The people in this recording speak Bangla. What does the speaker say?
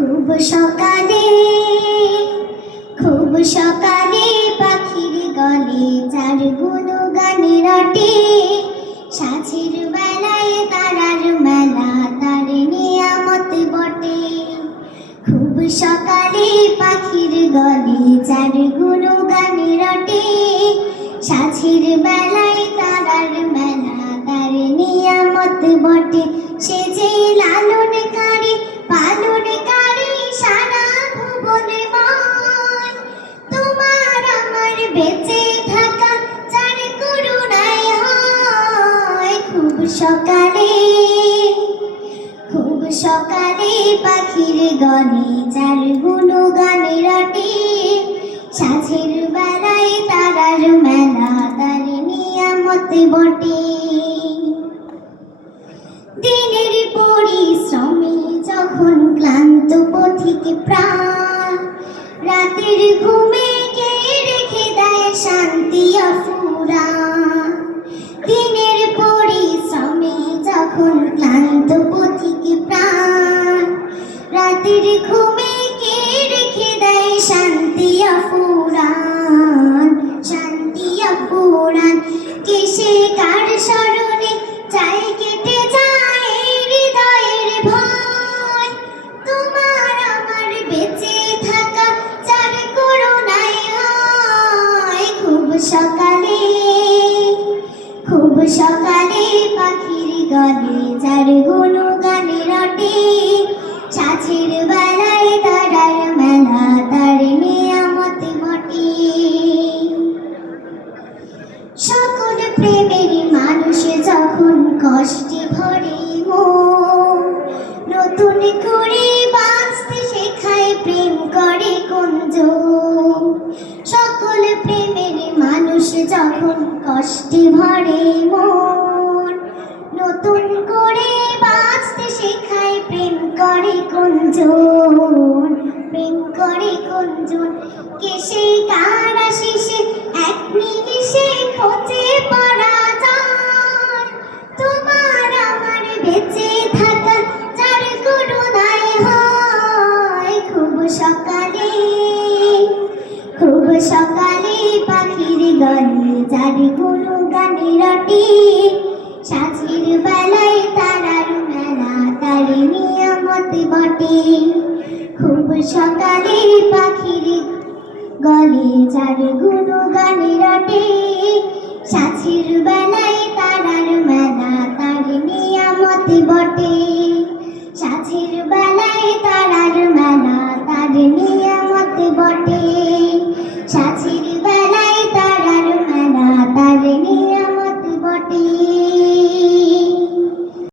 খুব সকালে খুব সকালে পাখির গলে চার গুনো গানে রটে সাঁঝের বেলায় তারার মেলা, তার নিয়ামত বটে। খুব সকালে পাখির গলে চার গুনো গানে রটে সাঁঝের বেলায় তারার মেলা, তার নিয়ামত বটে। সে যে লালন সকালে, খুব সকালে পাখির গনে যার গুনো গানে রটে। সাঝের বেলায় তারার মেলা তার নিয়ামত বটে। দিনের পরিশ্রমে যখন ক্লান্ত পথিক প্রাণ, রাতের ঘুমে কে রেখে দেয় শান্তি? শান্তি অফুরান শান্তি অফুরান কিসে কার স্মরণে কেটে যায় বেঁচে থাকা যার খুব সকালে খুব সকালে পাখির গলে যার গুনো গানে রটে, সাঁঝের যখন কষ্টে ভরে মন, নতুন করে বাঁচতে শেখায় প্রেম করে কুঞ্জন প্রেম করে কুঞ্জন কেসে কারা গলে যার কোনো গানে রটি। সাজির বেলায় তারার মেলা তারি নিয়ামত বটে। খুব সকালে পাখির গলে যার কোনো গানে রটে। সাজির বেলা